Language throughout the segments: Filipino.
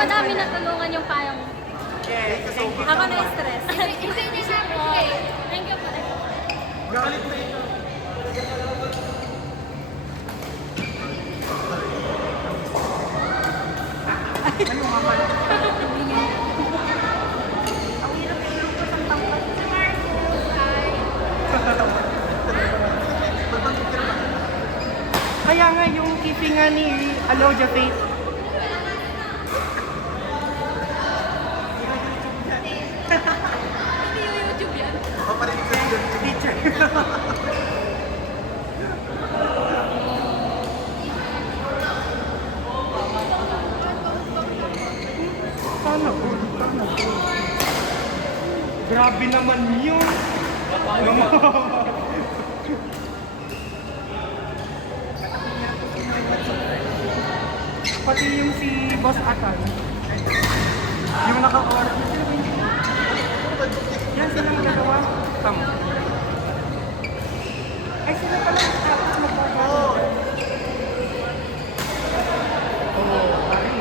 madami natulungan yung payong. Yes, thank you. Ako na-stress. Hindi niyo siya po. Thank you po. Galit na ito. Ano nga pala? Ang hirap-hirap ko sa tangkad. Kaya nga yung kipi nga ni Aloja Faith. Hindi yung YouTube yan. Paparinig ko yung teacher. Sana po. Grabe naman yun. Pati yung si Boss Atan. Yung naka-order. Yan silang dalawa. Tama. Ay, sila pala yung tapos mag-order. Oo, pari.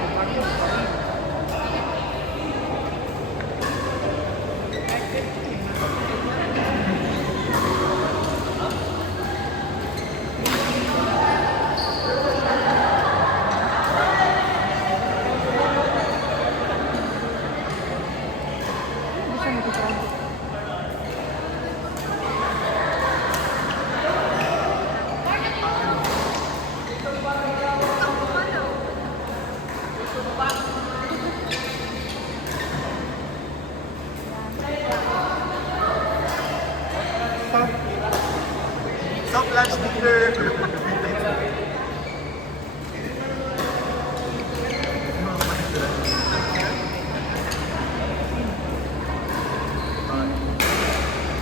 Soft lunch dinner.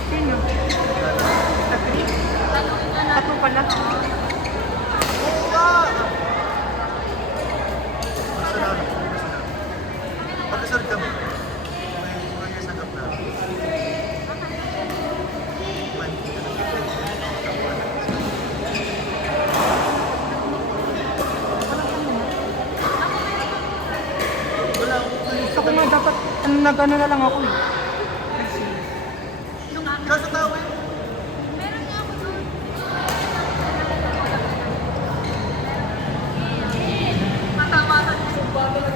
Sino? Tatlo pala. Oo nga! Masarap. Pagkasarap ka mo. May nasagap na. Gusto ko nga dapat nag-ano na lang ako eh. Kasa tao eh. Meron nga ako doon. Matawasan ko sa bago na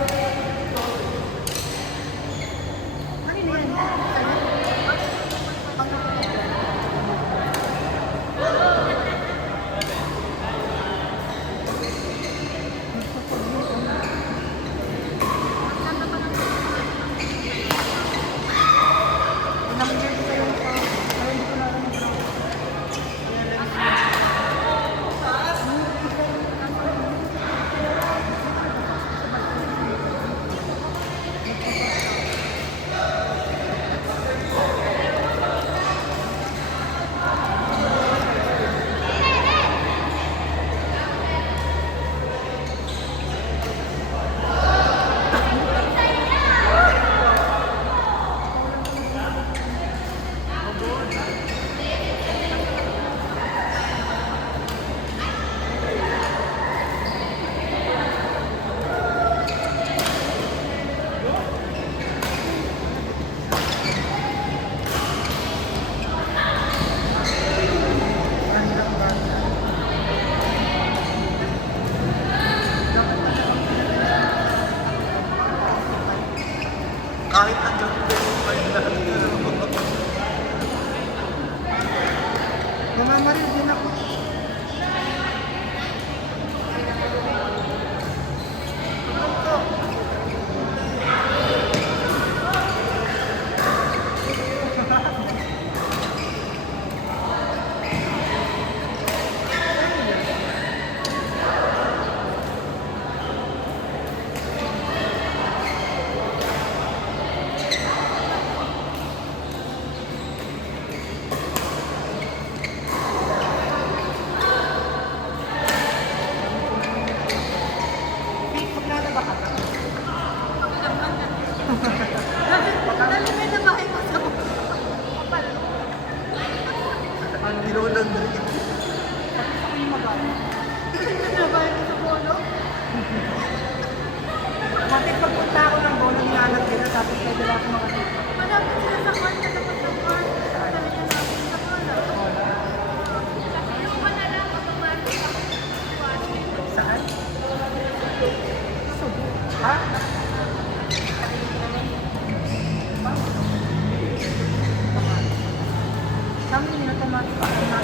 kahit hanggang pa yun lahat. Namamaril din ako. Tinunan na rin. Ako yung mag-aano. Nabayad ko sa bono. Matik pagpunta ako ng bono, nilalag nila, tapos may dala ako mga Malapit sila sa court, katapos ng court. Sabi niya namin sa court. Yung ka na lang, automatic ako. Saan? Subo. Ha? Kami nila automatic ako na.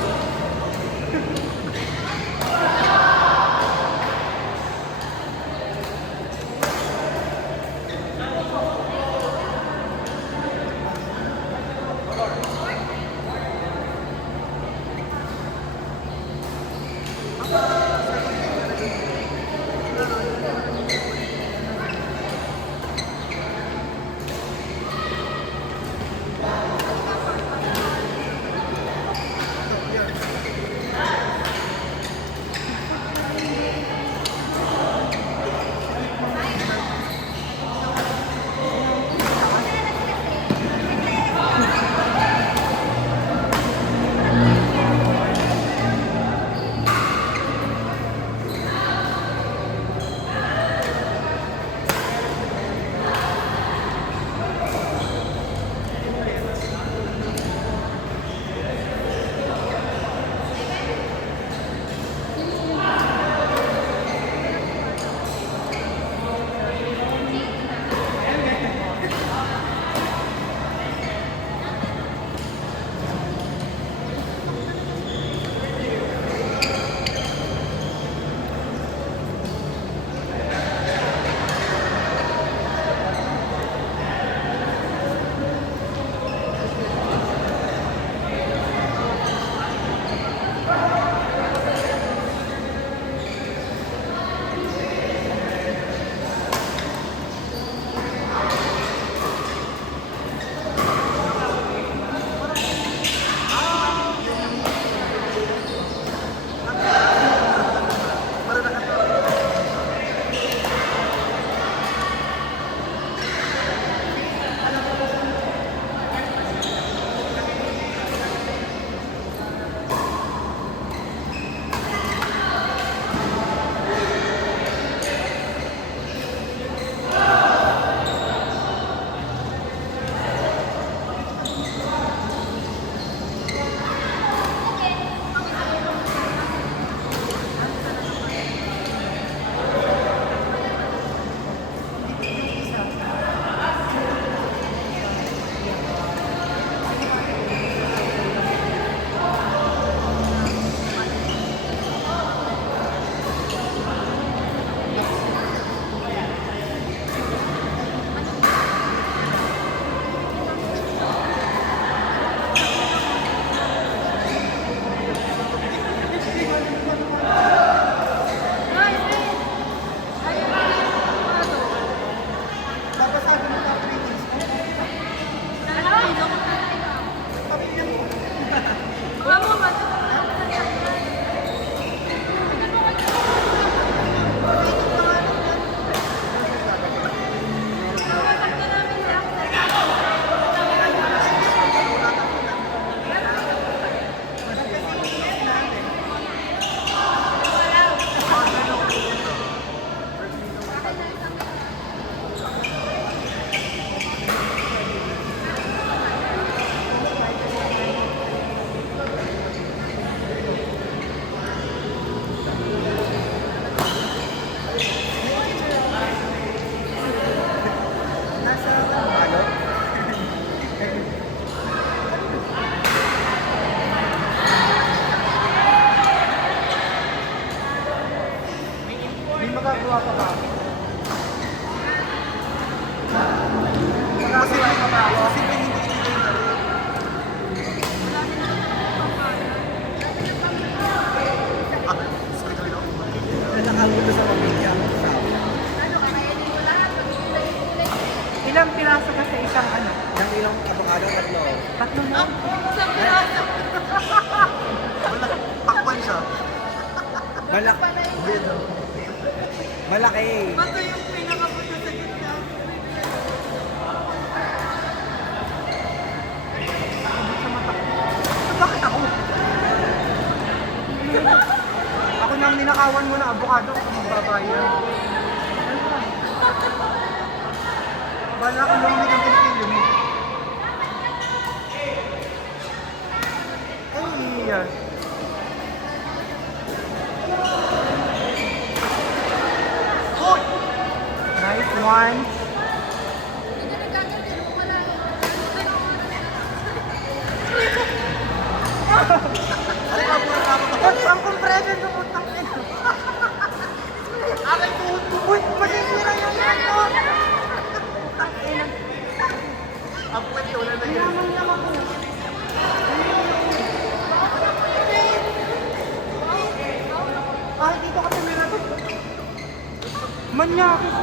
magagawa pa ba? Magagawa pa ba? Kasi may hindi ibigay na rin. Nakakulo sa pamilya mo sa ilang piraso ka sa isang ano? Ilang avocado? Tatlo. Tatlo na? Isang piraso. Pakpan siya. Malaki. Malaki. Bato yung pinakapunta sa gitna. Bakit ako? Ako nang ninakawan mo na avocado, ako magbabayan. Bala ko lumamig ang kilikili mo. Ay, nice one. Ang compression ng utang nito. Aray ko, uy, masisira yung ano. Ang pwede, wala na yun. Ay, dito ka tumira to. Manyakis.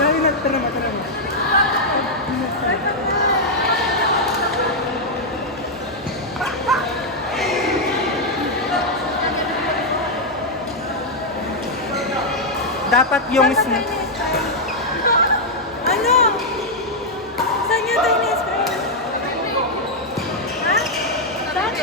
Dali na, tara na, tara na. Dapat yung snack. Ano? Saan niya tayo na-spray? Ha? Saan?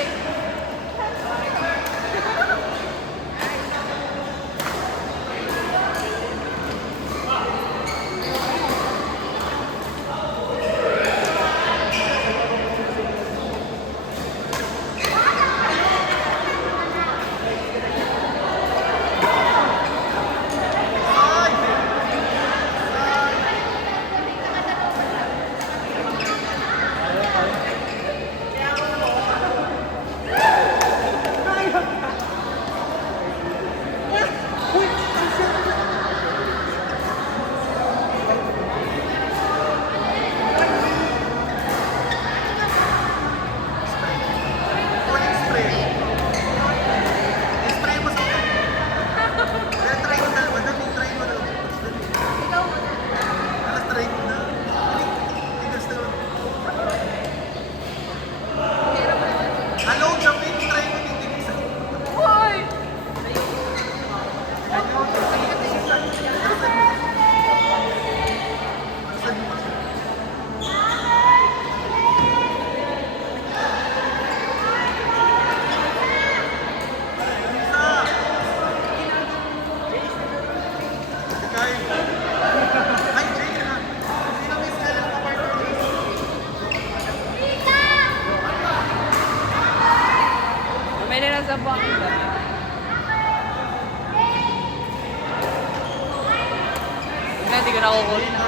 May nasa buwan ba? Hindi ko na kukunin.